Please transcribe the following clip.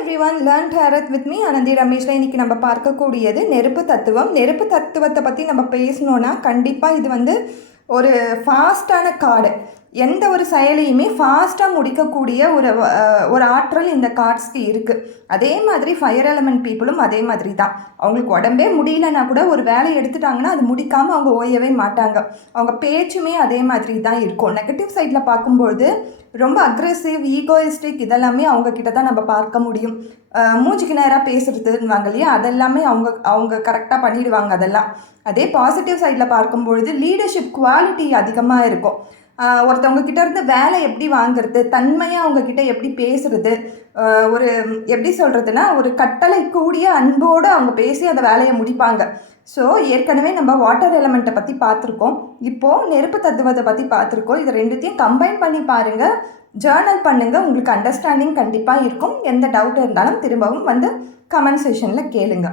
Everyone learn tarot with me Ananthi ரமேஷில் இன்றைக்கி நம்ம பார்க்கக்கூடியது நெருப்பு தத்துவம். நெருப்பு தத்துவத்தை பற்றி நம்ம பேசணுன்னா கண்டிப்பாக இது வந்து ஒரு ஃபாஸ்டான கார்டு. எந்த ஒரு செயலையுமே ஃபாஸ்ட்டாக முடிக்கக்கூடிய ஒரு ஆற்றல் இந்த கார்ட்ஸ்க்கு இருக்குது. அதே மாதிரி ஃபயர் எலமெண்ட் பீப்புளும் அதே மாதிரி தான். அவங்களுக்கு உடம்பே முடியலன்னா கூட ஒரு வேலையை எடுத்துட்டாங்கன்னா அது முடிக்காமல் அவங்க ஓயவே மாட்டாங்க. அவங்க பேச்சுமே அதே மாதிரி தான் இருக்கும். நெகட்டிவ் சைடில் பார்க்கும்போது ரொம்ப அக்ரெசிவ், ஈகோயிஸ்டிக் இதெல்லாமே அவங்கக்கிட்ட தான் நம்ம பார்க்க முடியும். மூஞ்சிக்கு நேராக பேசுகிறதுன்னுவாங்க இல்லையா, அதெல்லாமே அவங்க கரெக்டாக பண்ணிடுவாங்க அதெல்லாம். அதே பாசிட்டிவ் சைடில் பார்க்கும்பொழுது லீடர்ஷிப் குவாலிட்டி அதிகமாக இருக்கும். ஒருத்தவங்க கிட்ட இருந்து வேலை எப்படி வாங்குறது, தன்மையாக அவங்கக்கிட்ட எப்படி பேசுகிறது, ஒரு எப்படி சொல்கிறதுனா ஒரு கட்டளை கூடிய அன்போடு அவங்க பேசி அந்த வேலையை முடிப்பாங்க. ஸோ ஏற்கனவே நம்ம வாட்டர் எலமெண்ட்டை பற்றி பார்த்துருக்கோம், இப்போது நெருப்பு தத்துவத்தை பற்றி பார்த்துருக்கோம். இது ரெண்டுத்தையும் கம்பைன் பண்ணி பாருங்கள், ஜேர்னல் பண்ணுங்கள், உங்களுக்கு அண்டர்ஸ்டாண்டிங் கண்டிப்பாக இருக்கும். எந்த டவுட் இருந்தாலும் திரும்பவும் வந்து கமெண்ட் செஷனில் கேளுங்க.